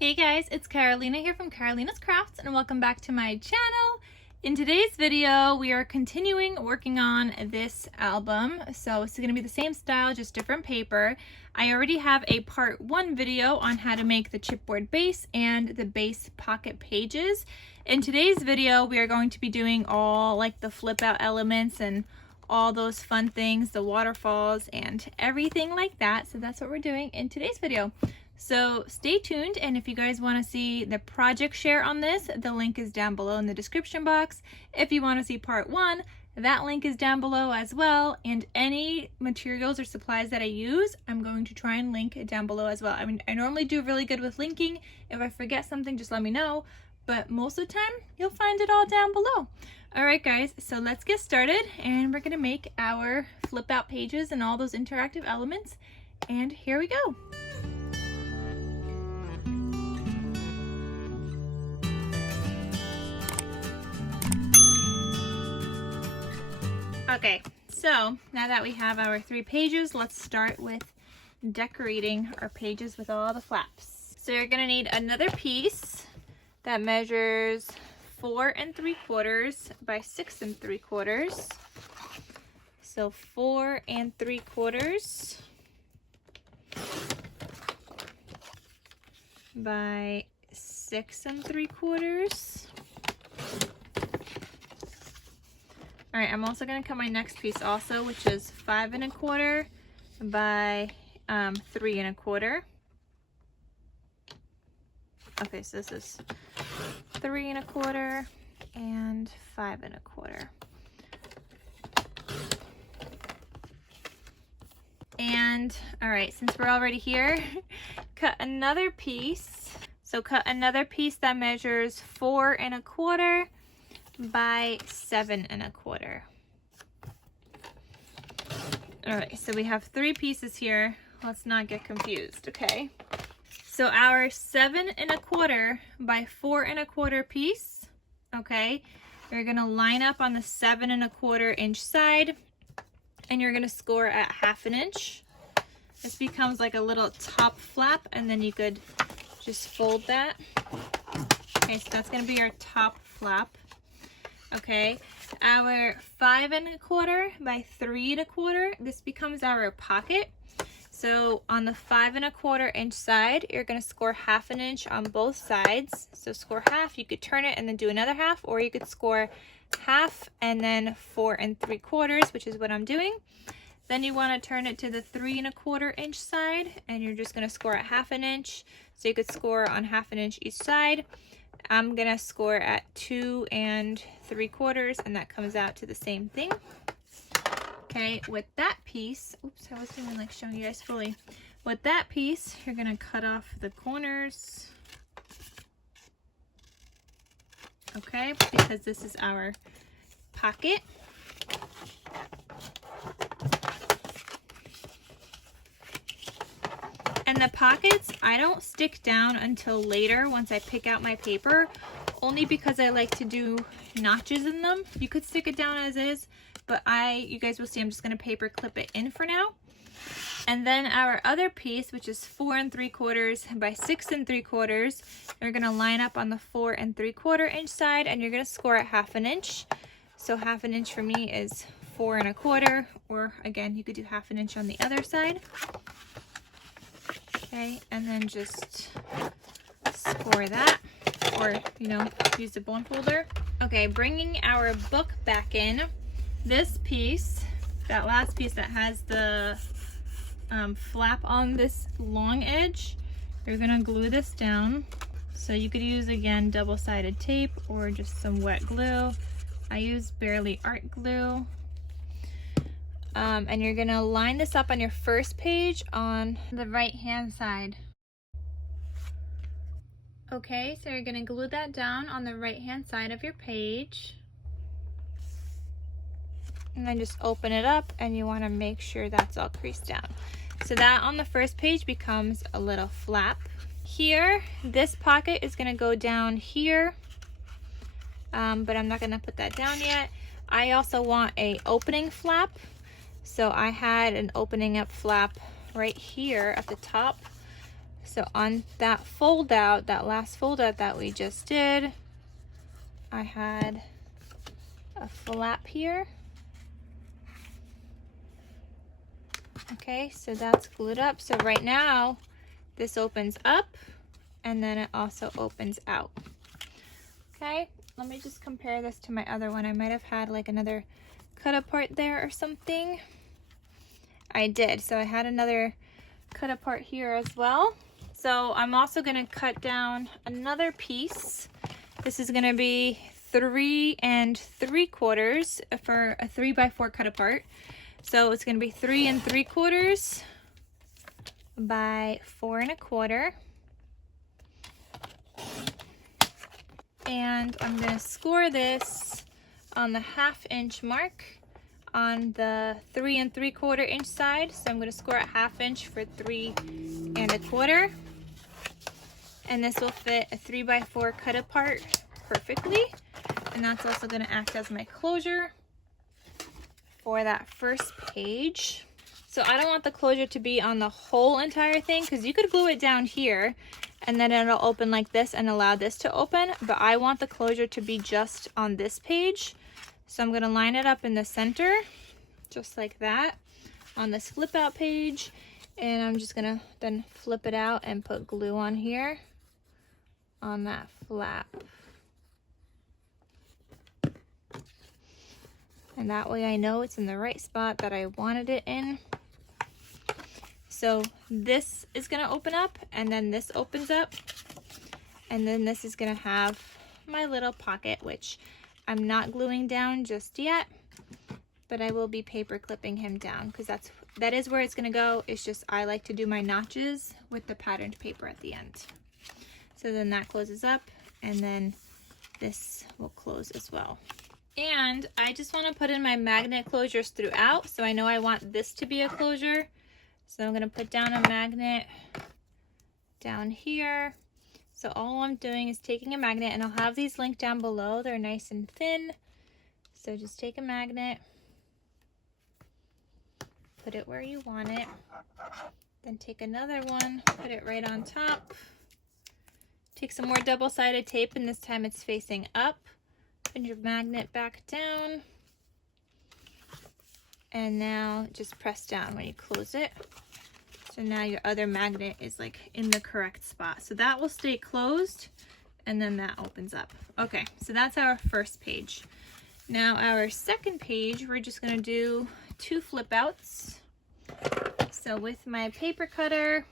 Hey guys, it's Carolina here from KarolinasKrafts and welcome back to my channel. In today's video, we are continuing working on this album. So it's going to be the same style, just different paper. I already have a part 1 video on how to make the chipboard base and the base pocket pages. In today's video, we are going to be doing all like the flip out elements and all those fun things, the waterfalls and everything like that. So that's what we're doing in today's video. So stay tuned, and if you guys want to see the project share on this, the link is down below in the description box. If you want to see part 1, that link is down below as well, and any materials or supplies that I use, I'm going to try and link it down below as well. I mean, I normally do really good with linking. If I forget something, just let me know, but most of the time, you'll find it all down below. Alright guys, so let's get started, and we're going to make our flip out pages and all those interactive elements, and here we go. Okay, so now that we have our 3 pages, let's start with decorating our pages with all the flaps. So you're going to need another piece that measures 4 3/4 by 6 3/4. So 4 3/4 by 6 3/4. All right, I'm also going to cut my next piece also, which is 5 1/4 by 3 1/4. Okay, so this is 3 1/4 and 5 1/4. And all right, since we're already here, cut another piece. So cut another piece that measures 4 1/4 by 7 1/4. All right, so we have 3 pieces here. Let's not get confused, okay? So our 7 1/4 by 4 1/4 piece, okay, you're gonna line up on the 7 1/4 inch side, and you're gonna score at 1/2 inch. This becomes like a little top flap, and then you could just fold that. Okay, so that's gonna be our top flap. Okay, our 5 1/4 by 3 1/4, this becomes our pocket. So on the 5 1/4 inch side, you're going to score 1/2 inch on both sides. So score half, you could turn it and then do another half, or you could score half and then 4 3/4, which is what I'm doing. Then you want to turn it to the 3 1/4 inch side, and you're just going to score at 1/2 inch. So you could score on 1/2 inch each side. I'm gonna score at 2 3/4, and that comes out to the same thing. Okay, with that piece, oops, I wasn't even like showing you guys fully. With that piece, you're gonna cut off the corners. Okay, because this is our pocket. And the pockets, I don't stick down until later once I pick out my paper, only because I like to do notches in them. You could stick it down as is, but you guys will see, I'm just going to paper clip it in for now. And then our other piece, which is 4 3/4 by 6 3/4, you're going to line up on the 4 3/4 inch side, and you're going to score at 1/2 inch. So 1/2 inch for me is 4 1/4, or again, you could do 1/2 inch on the other side. Okay, and then just score that, or, you know, use the bone folder. Okay, bringing our book back in, this piece, that last piece that has the flap on this long edge, you're gonna glue this down. So you could use, again, double-sided tape or just some wet glue. I use Barely Art glue. And you're gonna line this up on your first page on the right hand side. Okay, so you're gonna glue that down on the right hand side of your page. And then just open it up, and you wanna make sure that's all creased down. So that on the first page becomes a little flap. Here, this pocket is gonna go down here, but I'm not gonna put that down yet. I also want a opening flap. So I had an opening up flap right here at the top. So on that fold out, that last fold out that we just did, I had a flap here. Okay, so that's glued up. So right now, this opens up and then it also opens out. Okay, let me just compare this to my other one. I might have had like another cut apart there or something. I did, so I had another cut apart here as well. So I'm also gonna cut down another piece. This is gonna be 3 3/4 for a 3x4 cut apart. So it's gonna be 3 3/4 by 4 1/4. And I'm gonna score this on the 1/2 inch mark on the 3 3/4 inch side. So I'm gonna score at 1/2 inch for 3 1/4. And this will fit a 3x4 cut apart perfectly. And that's also gonna act as my closure for that first page. So I don't want the closure to be on the whole entire thing, because you could glue it down here and then it'll open like this and allow this to open, but I want the closure to be just on this page. So I'm gonna line it up in the center, just like that, on this flip out page, and I'm just gonna then flip it out and put glue on here on that flap. And that way I know it's in the right spot that I wanted it in. So this is gonna open up, and then this opens up, and then this is gonna have my little pocket, which I'm not gluing down just yet, but I will be paper clipping him down, because that is where it's gonna go. It's just I like to do my notches with the patterned paper at the end. So then that closes up, and then this will close as well. And I just want to put in my magnet closures throughout, so I know I want this to be a closure. So I'm going to put down a magnet down here. So all I'm doing is taking a magnet, and I'll have these linked down below. They're nice and thin. So just take a magnet, put it where you want it, then take another one, put it right on top. Take some more double-sided tape, and this time it's facing up. Put your magnet back down, and now just press down when you close it. So now your other magnet is like in the correct spot. So that will stay closed, and then that opens up. Okay, so that's our first page. Now our second page, we're just gonna do 2 flip outs. So with my paper cutter,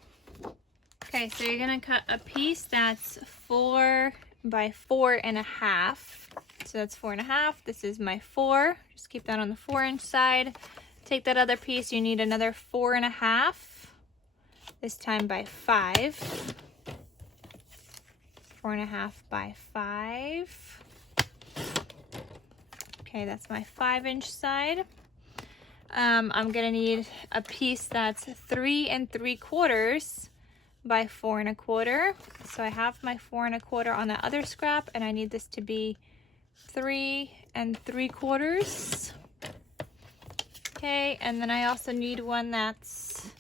okay, so you're gonna cut a piece that's 4 by 4 1/2. So that's 4 1/2. This is my 4. Just keep that on the 4-inch side. Take that other piece. You need another 4 1/2. This time by 5. 4 1/2 by 5. Okay, that's my 5-inch side. I'm gonna need a piece that's 3 3/4 by 4 1/4. So I have my 4 1/4 on the other scrap, and I need this to be 3 3/4. Okay, and then I also need one that's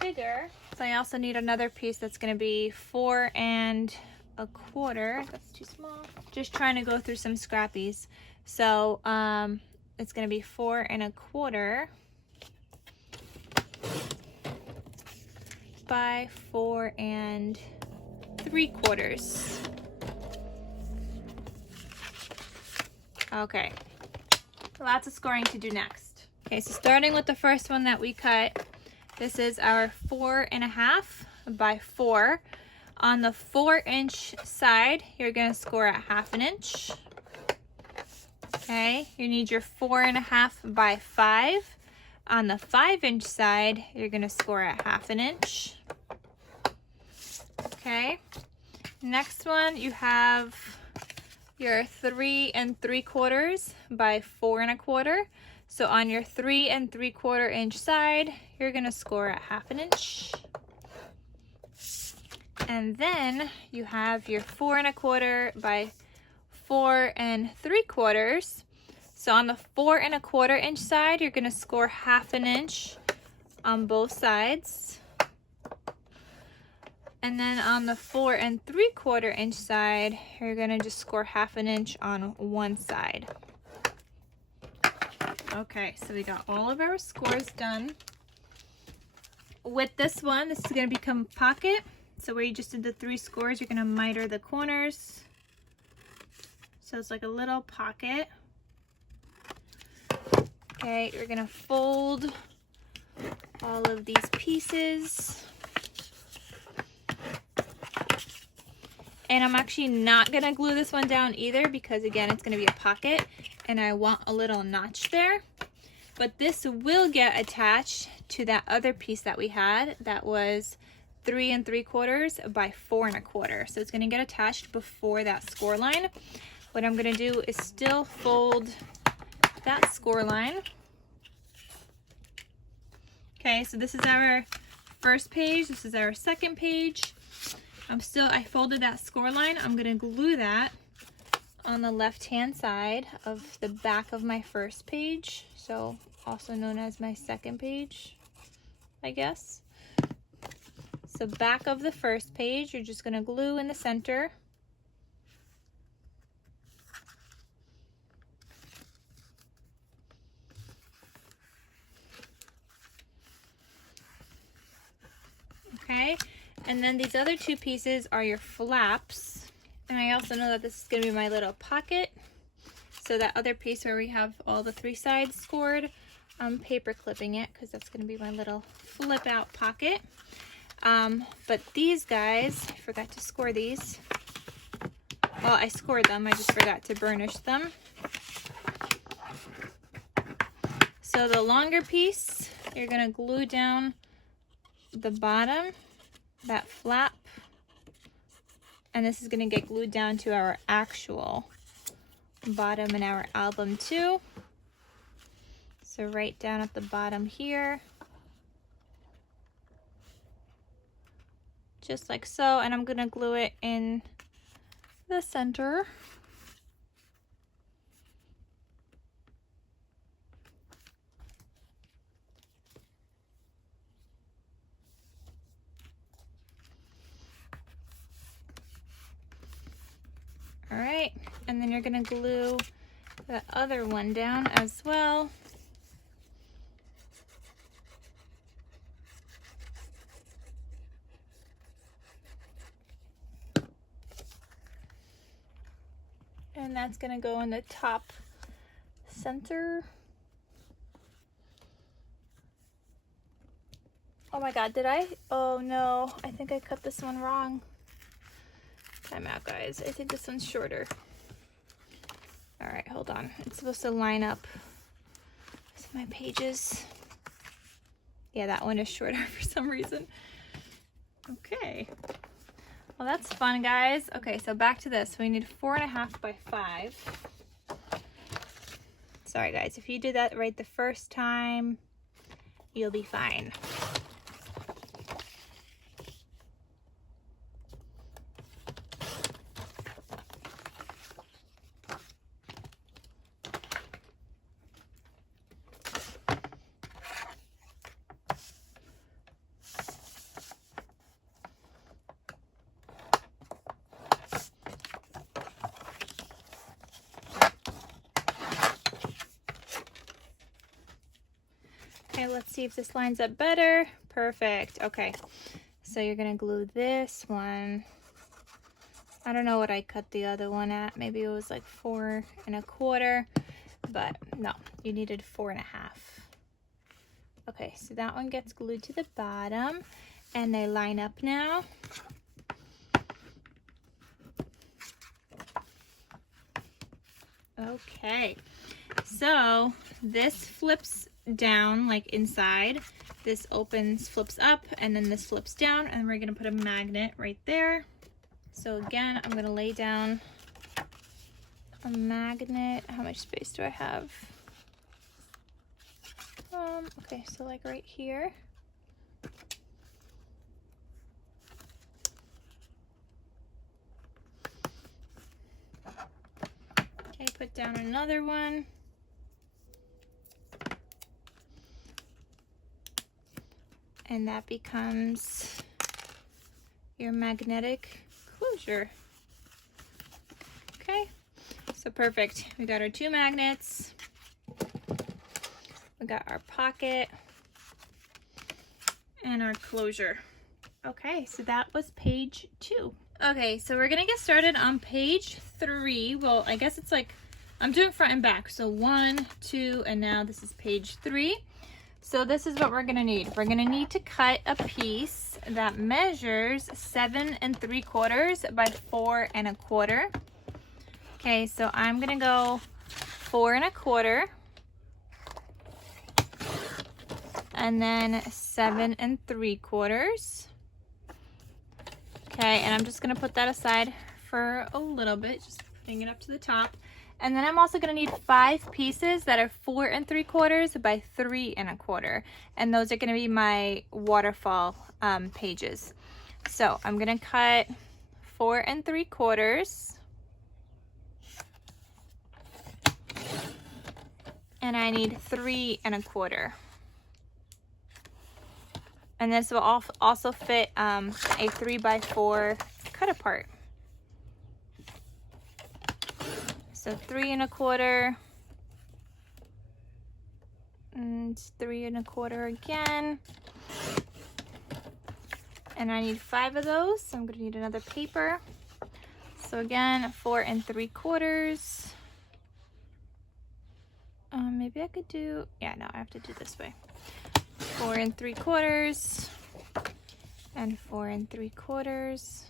bigger. So I also need another piece that's gonna be 4 1/4. That's too small. Just trying to go through some scrappies. So it's gonna be 4 1/4 by 4 3/4. Okay, lots of scoring to do next. Okay, so starting with the first one that we cut, this is our 4 1/2 by 4. On the 4-inch side, you're gonna score at 1/2 inch. Okay, you need your 4 1/2 by 5. On the 5-inch side, you're gonna score at 1/2 inch. Okay, next one, you have your 3 3/4 by 4 1/4. So on your 3 3/4 inch side, you're gonna score at 1/2 inch. And then you have your 4 1/4 by 4 3/4. So on the 4 1/4 inch side, you're gonna score 1/2 inch on both sides. And then on the 4 3/4 inch side, you're gonna just score 1/2 inch on one side. Okay, so we got all of our scores done. With this one, this is gonna become pocket. So where you just did the 3 scores, you're gonna miter the corners. So it's like a little pocket. Okay, you're gonna fold all of these pieces. And I'm actually not gonna glue this one down either because again, it's gonna be a pocket and I want a little notch there. But this will get attached to that other piece that we had that was 3 3/4 by 4 1/4. So it's gonna get attached before that score line. What I'm gonna do is still fold that score line. Okay, so this is our first page, this is our second page. I folded that score line. I'm gonna glue that on the left-hand side of the back of my first page. So also known as my second page, I guess. So back of the first page, you're just gonna glue in the center. Okay, and then these other 2 pieces are your flaps. And I also know that this is gonna be my little pocket. So that other piece where we have all the 3 sides scored, I'm paper clipping it because that's gonna be my little flip out pocket. But these guys, I forgot to score these. Well, I scored them, I just forgot to burnish them. So the longer piece, you're gonna glue down the bottom, that flap, and this is gonna get glued down to our actual bottom in our album too. So right down at the bottom here, just like so, and I'm gonna glue it in the center. All right, and then you're gonna glue the other one down as well. And that's gonna go in the top center. Oh my God, did I? Oh no, I think I cut this one wrong. Time out, guys. I think this one's shorter. All right, hold on. It's supposed to line up with my pages. Yeah, that one is shorter for some reason. Okay. Well, that's fun, guys. Okay, so back to this. We need 4 1/2 by 5. Sorry, guys. If you did that right the first time, you'll be fine. Okay, let's see if this lines up better. Perfect. Okay, so you're gonna glue this one. I don't know what I cut the other one at. Maybe it was like 4 1/4, but no, you needed 4 1/2. Okay, so that one gets glued to the bottom and they line up now. Okay, so this flips down like inside, this opens, flips up, and then this flips down, and we're gonna put a magnet right there. So again, I'm gonna lay down a magnet. How much space do I have? Okay, so like right here. Okay, put down another one. And that becomes your magnetic closure. Okay, so perfect. We got our 2 magnets. We got our pocket and our closure. Okay, so that was page 2. Okay, so we're gonna get started on page 3. Well, I guess it's like, I'm doing front and back. So 1, 2, and now this is page 3. So this is what we're gonna need. We're gonna need to cut a piece that measures 7 3/4 by 4 1/4. Okay, so I'm gonna go 4 1/4. And then 7 3/4. Okay, and I'm just gonna put that aside for a little bit, just putting it up to the top. And then I'm also gonna need 5 pieces that are 4 3/4 by 3 1/4. And those are gonna be my waterfall pages. So I'm gonna cut 4 3/4. And I need 3 1/4. And this will also fit a 3 by 4 cut apart. So 3 1/4 and 3 1/4 again. And I need 5 of those, so I'm gonna need another paper. So again, 4 3/4. Maybe I could do, yeah, no, I have to do this way. 4 3/4 and 4 3/4.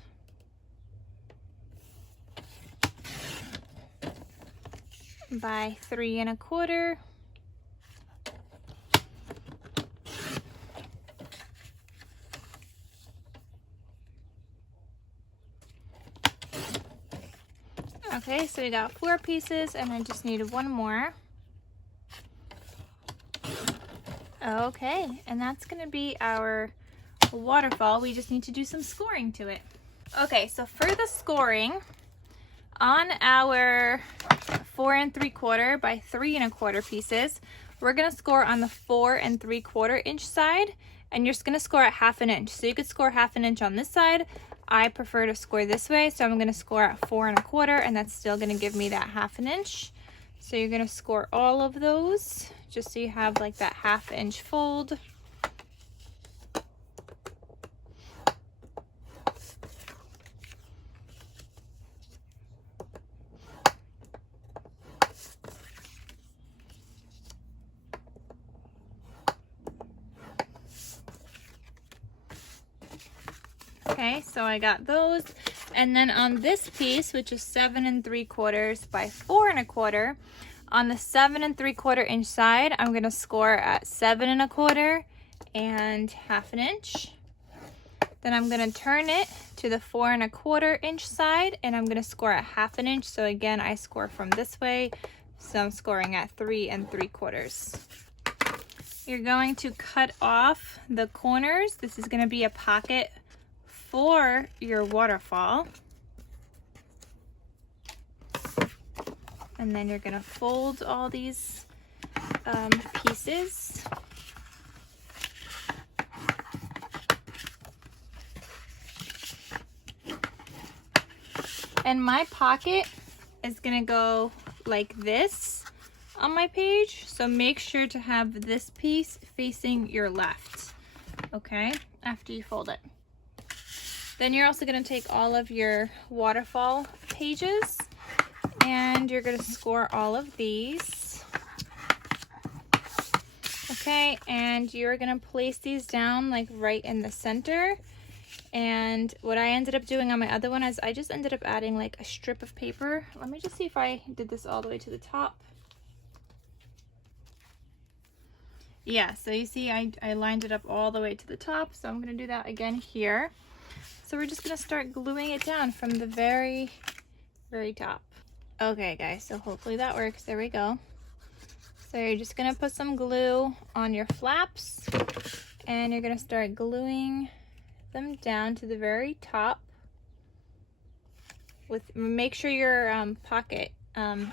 By 3 1/4. Okay, so we got 4 pieces and I just need 1 more. Okay, and that's gonna be our waterfall. We just need to do some scoring to it. Okay, so for the scoring, on our 4 3/4 by 3 1/4 pieces, we're gonna score on the 4 3/4 inch side, and you're just gonna score at 1/2 inch. So you could score 1/2 inch on this side. I prefer to score this way, so I'm gonna score at 4 1/4, and that's still gonna give me that 1/2 inch. So you're gonna score all of those, just so you have like that 1/2 inch fold. Okay, so I got those. And then on this piece, which is 7 3/4 by 4 1/4, on the 7 3/4 inch side, I'm gonna score at 7 1/4 and 1/2 inch. Then I'm gonna turn it to the 4 1/4 inch side, and I'm gonna score at 1/2 inch. So again, I score from this way, so I'm scoring at 3 3/4. You're going to cut off the corners. This is gonna be a pocket for your waterfall. And then you're gonna fold all these pieces. And my pocket is gonna go like this on my page. So make sure to have this piece facing your left, okay, after you fold it. Then you're also gonna take all of your waterfall pages and you're gonna score all of these. Okay, and you're gonna place these down like right in the center. And what I ended up doing on my other one is I just ended up adding like a strip of paper. Let me just see if I did this all the way to the top. Yeah, so you see I lined it up all the way to the top, so I'm gonna do that again here. So we're just gonna start gluing it down from the very top. Okay guys, so hopefully that works. There we go. So you're just gonna put some glue on your flaps and you're gonna start gluing them down to the very top. Make sure your pocket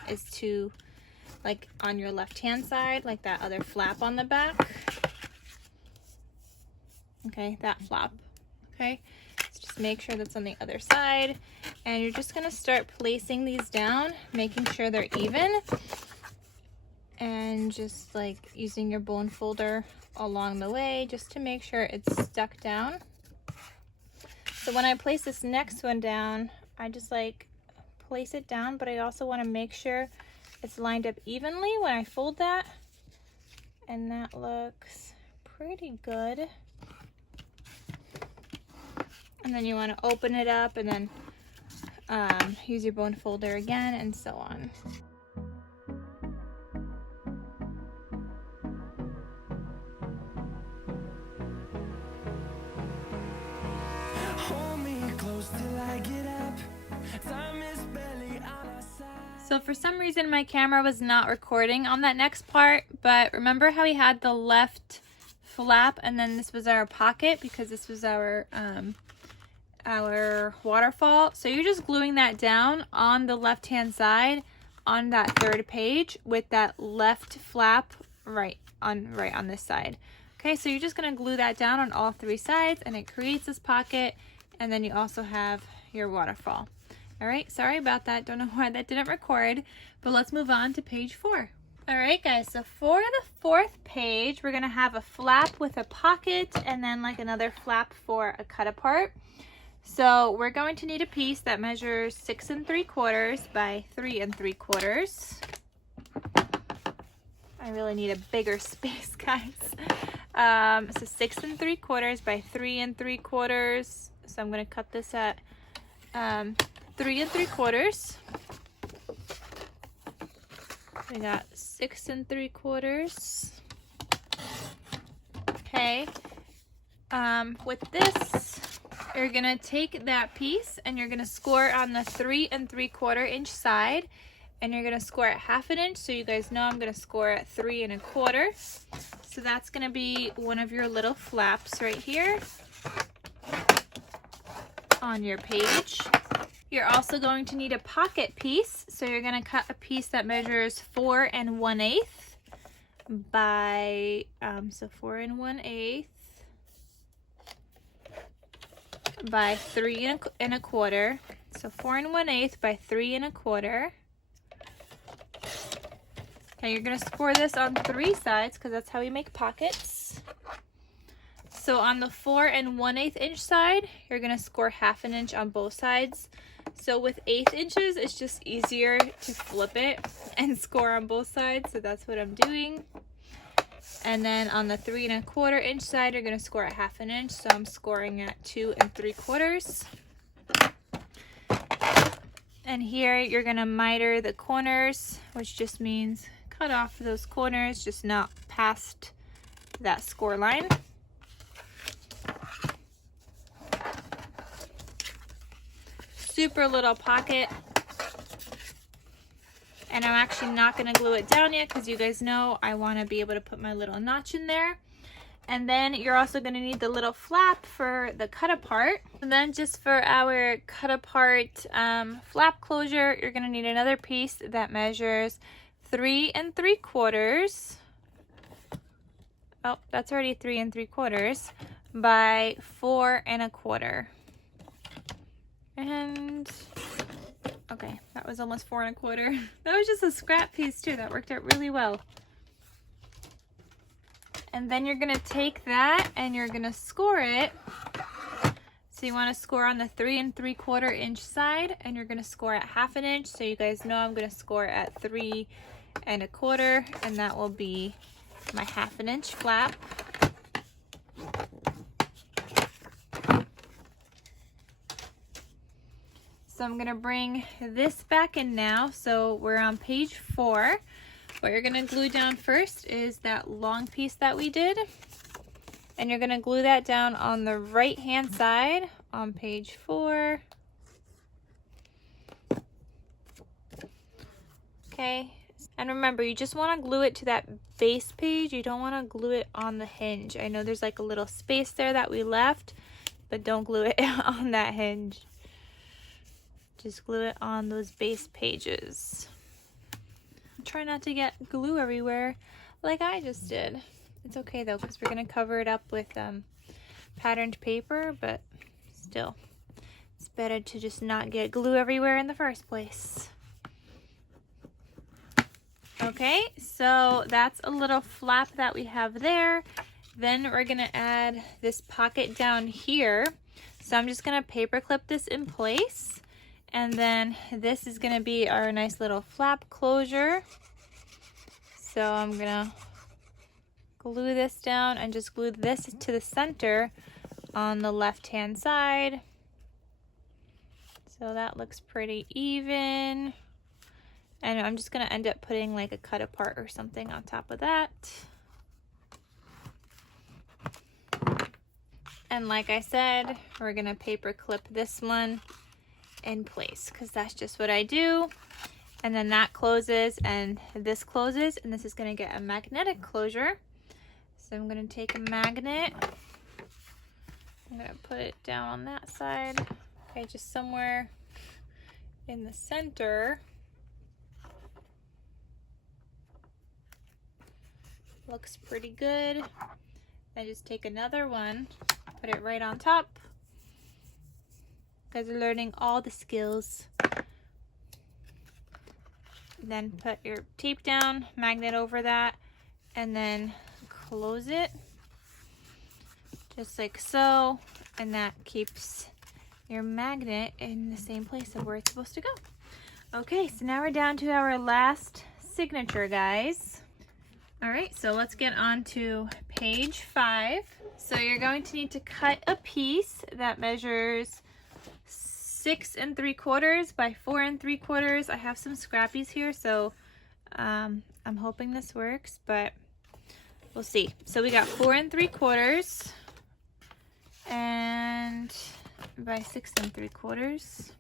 is to like on your left hand side, like that other flap on the back. Okay, that flap. Okay, so just just make sure that's on the other side. And you're just gonna start placing these down, making sure they're even. And just like using your bone folder along the way just to make sure it's stuck down. So when I place this next one down, I just like place it down, but I also want to make sure it's lined up evenly when I fold that. And that looks pretty good. And then you want to open it up and then use your bone folder again, and so on. So for some reason my camera was not recording on that next part, but remember how we had the left flap and then this was our pocket because this was our waterfall. So you're just gluing that down on the left hand side on that third page with that left flap right on this side. Okay, so you're just going to glue that down on all three sides and it creates this pocket, and then you also have your waterfall. All right, sorry about that. Don't know why that didn't record, but let's move on to page 4. All right, guys, so for the 4th page, we're gonna have a flap with a pocket and then like another flap for a cut apart. So we're going to need a piece that measures 6 3/4 by 3 3/4. I really need a bigger space, guys. So 6 3/4 by 3 3/4. So I'm gonna cut this at 3 3/4. We got 6 3/4. Okay. With this, you're gonna take that piece and you're gonna score on the 3 3/4 inch side, and you're gonna score at 1/2 inch. So you guys know I'm gonna score at 3 1/4. So that's gonna be one of your little flaps right here on your page. You're also going to need a pocket piece. So you're going to cut a piece that measures 4 1/8 by, 4 1/8 by 3 1/4. So 4 1/8 by 3 1/4. Okay, you're going to score this on 3 sides because that's how we make pockets. So on the 4 1/8 inch side, you're going to score 1/2 inch on both sides. So with 1/8 inches, it's just easier to flip it and score on both sides. So that's what I'm doing. And then on the 3 1/4 inch side, you're going to score at 1/2 inch. So I'm scoring at 2 3/4. And here you're going to miter the corners, which just means cut off those corners, just not past that score line. Super little pocket, and I'm actually not going to glue it down yet because you guys know I want to be able to put my little notch in there. And then you're also going to need the little flap for the cut apart. And then just for our cut apart flap closure, you're going to need another piece that measures 3 3/4. Oh, that's already 3 3/4 by 4 1/4. And okay, that was almost 4 1/4. That was just a scrap piece too. That worked out really well. And then you're gonna take that and you're gonna score it. So you want to score on the 3 3/4 inch side, and you're gonna score at 1/2 inch. So you guys know I'm gonna score at 3 1/4, and that will be my 1/2 inch flap. So I'm going to bring this back in now. So we're on page 4. What you're going to glue down first is that long piece that we did. And you're going to glue that down on the right hand side on page 4. Okay. And remember, you just want to glue it to that base page. You don't want to glue it on the hinge. I know there's like a little space there that we left, but don't glue it on that hinge. Just glue it on those base pages. Try not to get glue everywhere like I just did. It's okay though, because we're going to cover it up with patterned paper, but still. It's better to just not get glue everywhere in the first place. Okay, so that's a little flap that we have there. Then we're gonna add this pocket down here. So I'm just gonna paper clip this in place. And then this is gonna be our nice little flap closure. So I'm gonna glue this down and just glue this to the center on the left-hand side. So that looks pretty even. And I'm just gonna end up putting like a cut apart or something on top of that. And like I said, we're gonna paper clip this one in place because that's just what I do. And then that closes and this closes, and this is gonna get a magnetic closure. So I'm gonna take a magnet. I'm gonna put it down on that side. Okay, just somewhere in the center. Looks pretty good. I just take another one, put it right on top. You guys are learning all the skills. Then put your tape down, magnet over that, and then close it just like so, and that keeps your magnet in the same place of where it's supposed to go. Okay, so now we're down to our last signature, guys. All right, so let's get on to page 5. So you're going to need to cut a piece that measures 6 3/4 by 4 3/4. I have some scrappies here, so I'm hoping this works, but we'll see. So we got 4 3/4 and by 6 3/4.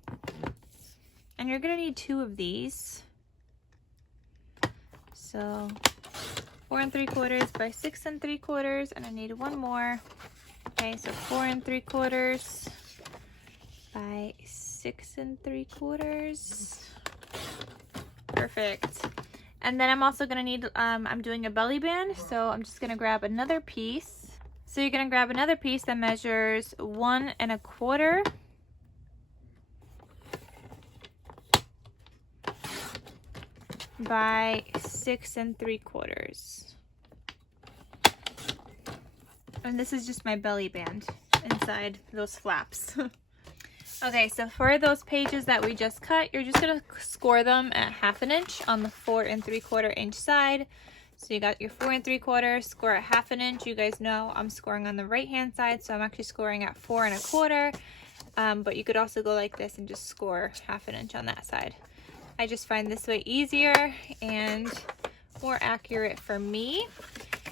And you're gonna need 2 of these. So 4 3/4 by 6 3/4, and I need 1 more. Okay, so 4 3/4 by 6 3/4. Perfect. And then I'm also gonna need, I'm doing a belly band, so I'm just gonna grab another piece. So you're gonna grab another piece that measures 1 1/4 by 6 3/4. And this is just my belly band inside those flaps. Okay, so for those pages that we just cut, you're just gonna score them at 1/2 inch on the 4 3/4 inch side. So you got your 4 3/4, score at 1/2 inch. You guys know I'm scoring on the right hand side, so I'm actually scoring at 4 1/4. But you could also go like this and just score 1/2 inch on that side. I just find this way easier and more accurate for me.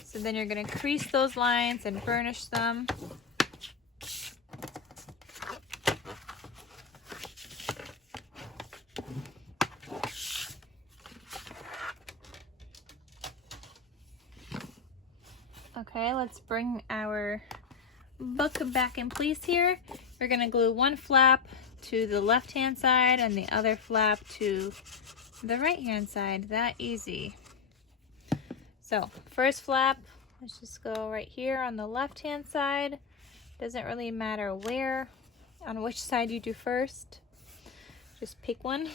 So then you're gonna crease those lines and burnish them. Okay, let's bring our book back in place here. We're gonna glue one flap to the left hand side and the other flap to the right hand side. That easy. So first flap, let's just go right here on the left hand side. Doesn't really matter where, on which side you do first. Just pick one.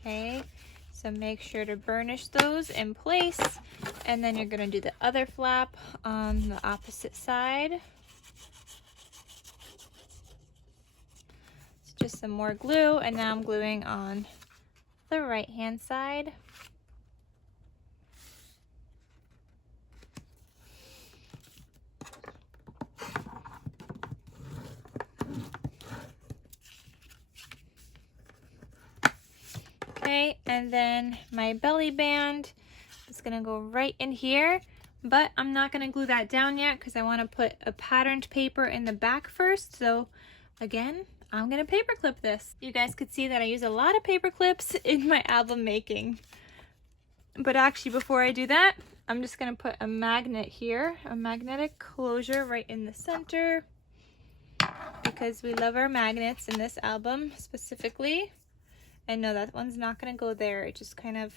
Okay, so make sure to burnish those in place, and then you're going to do the other flap on the opposite side. It's just some more glue, and now I'm gluing on the right hand side. Okay, and then my belly band is gonna go right in here, but I'm not gonna glue that down yet because I want to put a patterned paper in the back first. So again, I'm gonna paper clip this. You guys could see that I use a lot of paper clips in my album making. But actually, before I do that, I'm just gonna put a magnet here, a magnetic closure right in the center, because we love our magnets in this album specifically. And no, that one's not going to go there. It just kind of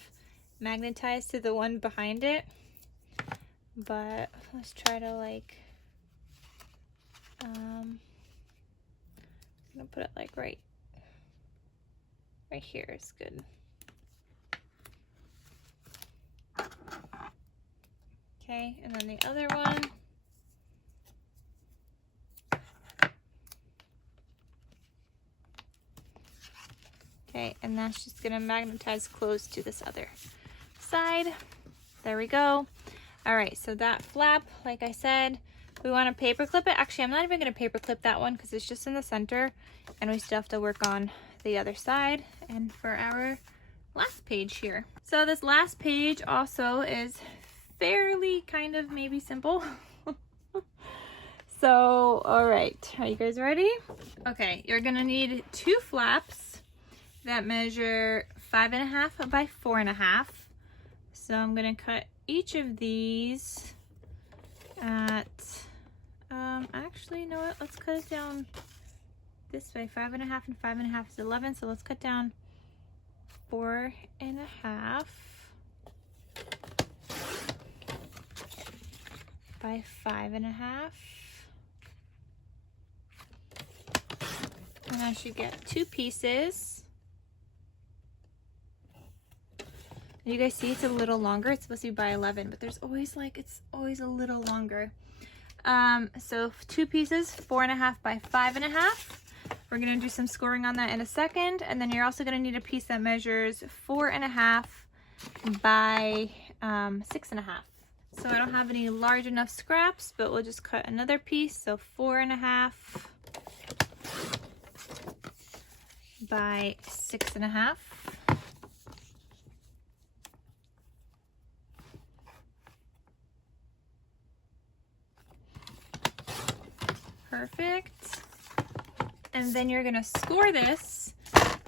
magnetized to the one behind it. But let's try to like, I'm gonna put it like right here is good. Okay, and then the other one. Okay, and that's just gonna magnetize close to this other side. There we go. All right, so that flap, like I said, we want to paper clip it. Actually, I'm not even gonna paper clip that one because it's just in the center, and we still have to work on the other side. And for our last page here. So this last page also is fairly kind of maybe simple. So, all right, are you guys ready? Okay, you're gonna need 2 flaps that measure 5.5 by 4.5. So I'm gonna cut each of these at, actually, you know what? Let's cut it down this way. 5.5 and 5.5 is 11. So let's cut down 4.5 by 5.5. And I should get 2 pieces. You guys see it's a little longer. It's supposed to be by 11, but there's always like, it's always a little longer. So 2 pieces, 4.5 by 5.5. We're gonna do some scoring on that in a second. And then you're also gonna need a piece that measures 4.5 by 6.5. So I don't have any large enough scraps, but we'll just cut another piece. So 4.5 by 6.5. Perfect. And then you're gonna score this.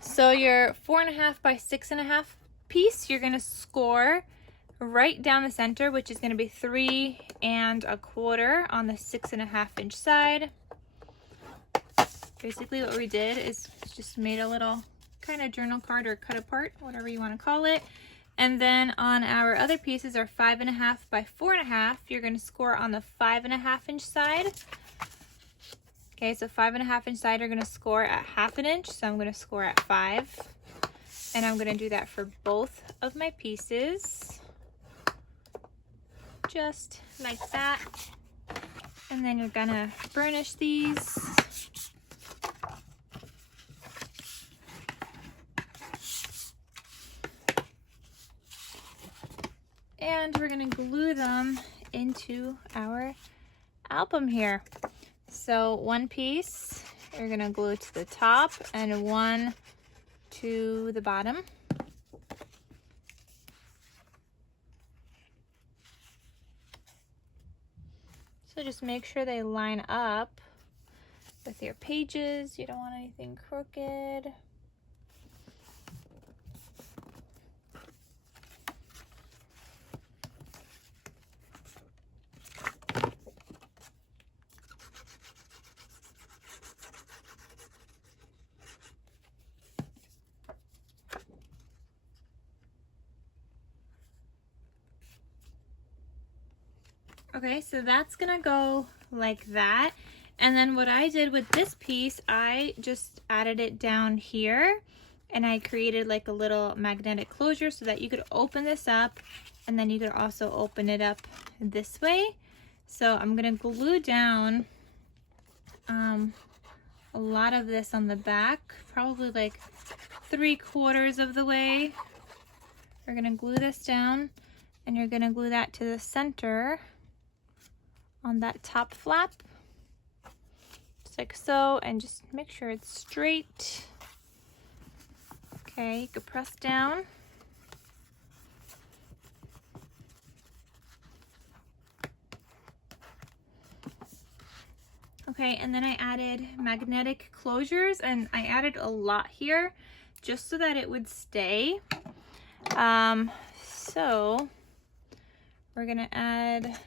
So your 4.5 by 6.5 piece, you're gonna score right down the center, which is gonna be 3 1/4 on the 6.5 inch side. Basically what we did is just made a little kind of journal card or cut apart, whatever you want to call it. And then on our other pieces are 5.5 by 4.5. You're going to score on the 5.5 inch side. Okay, so 5.5 inch side, you're going to score at 1/2 inch. So I'm going to score at 5. And I'm going to do that for both of my pieces. Just like that. And then you're going to burnish these. And we're gonna glue them into our album here. So 1 piece you're gonna glue to the top and 1 to the bottom. So just make sure they line up with your pages. You don't want anything crooked. Okay, so that's gonna go like that. And then what I did with this piece, I just added it down here and I created like a little magnetic closure so that you could open this up and then you could also open it up this way. So I'm gonna glue down a lot of this on the back, probably like 3/4 of the way. We're gonna glue this down and you're gonna glue that to the center on that top flap, just like so, and just make sure it's straight. Okay, you can press down. Okay, and then I added magnetic closures, and I added a lot here just so that it would stay. So we're gonna add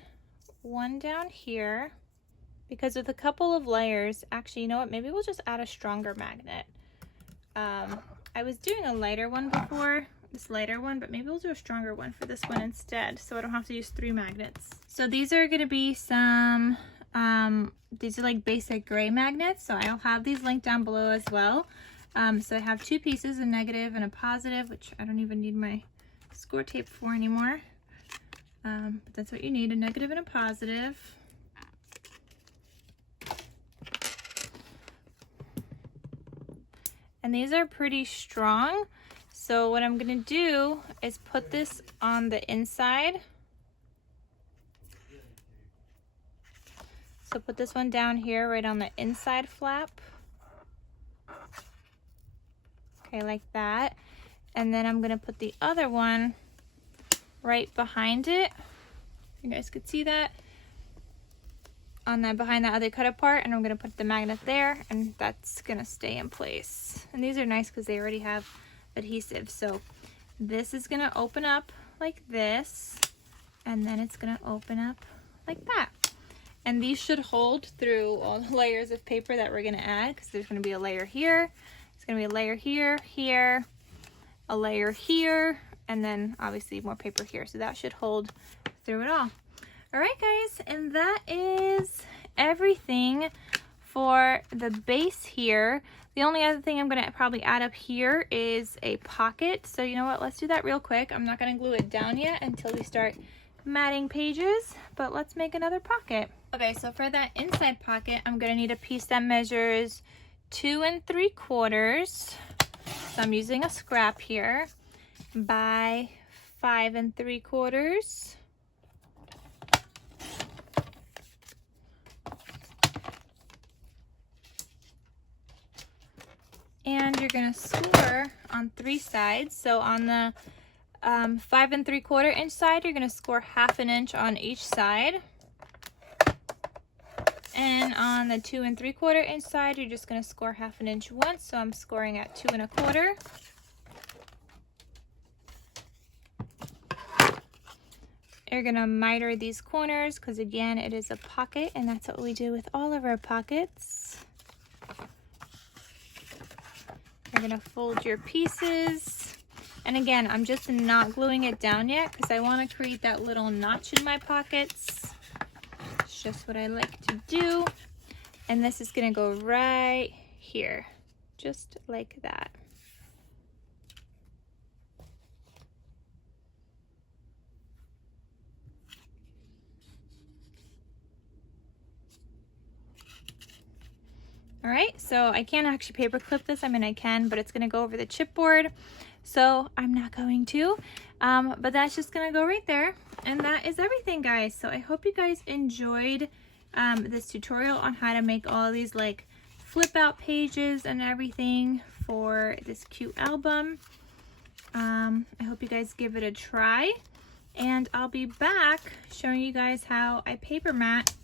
1 down here, because with a couple of layers, actually, you know what, maybe we'll just add a stronger magnet. I was doing a lighter one before, this lighter one, but maybe we'll do a stronger one for this one instead, so I don't have to use 3 magnets. So these are gonna be some, these are like basic gray magnets, so I'll have these linked down below as well. So I have 2 pieces, a negative and a positive, which I don't even need my score tape for anymore. But that's what you need, a negative and a positive. And these are pretty strong. So what I'm gonna do is put this on the inside. So put this one down here, right on the inside flap. Okay, like that. And then I'm gonna put the other one right behind it. You guys could see that. On that, behind that other cut apart, and I'm gonna put the magnet there, and that's gonna stay in place. And these are nice because they already have adhesive. So this is gonna open up like this, and then it's gonna open up like that. And these should hold through all the layers of paper that we're gonna add, because there's gonna be a layer here, there's gonna be a layer here, here, a layer here, and then obviously more paper here. So that should hold through it all. All right, guys, and that is everything for the base here. The only other thing I'm gonna probably add up here is a pocket. So you know what, let's do that real quick. I'm not gonna glue it down yet until we start matting pages, but let's make another pocket. Okay, so for that inside pocket, I'm gonna need a piece that measures 2 3/4. So I'm using a scrap here, by 5 3/4. And you're gonna score on 3 sides. So on the 5 3/4 inch side, you're gonna score 1/2 inch on each side. And on the 2 3/4 inch side, you're just gonna score 1/2 inch once. So I'm scoring at 2 1/4. You're gonna miter these corners because again, it is a pocket, and that's what we do with all of our pockets. You're gonna fold your pieces. And again, I'm just not gluing it down yet because I want to create that little notch in my pockets. It's just what I like to do. And this is gonna go right here, just like that. All right, so I can't actually paper clip this. I mean, I can, but it's gonna go over the chipboard. So I'm not going to, but that's just gonna go right there. And that is everything, guys. So I hope you guys enjoyed this tutorial on how to make all these like flip out pages and everything for this cute album. I hope you guys give it a try, and I'll be back showing you guys how I paper mat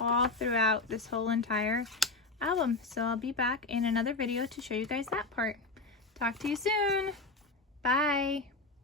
all throughout this whole entire album. So I'll be back in another video to show you guys that part. Talk to you soon. Bye.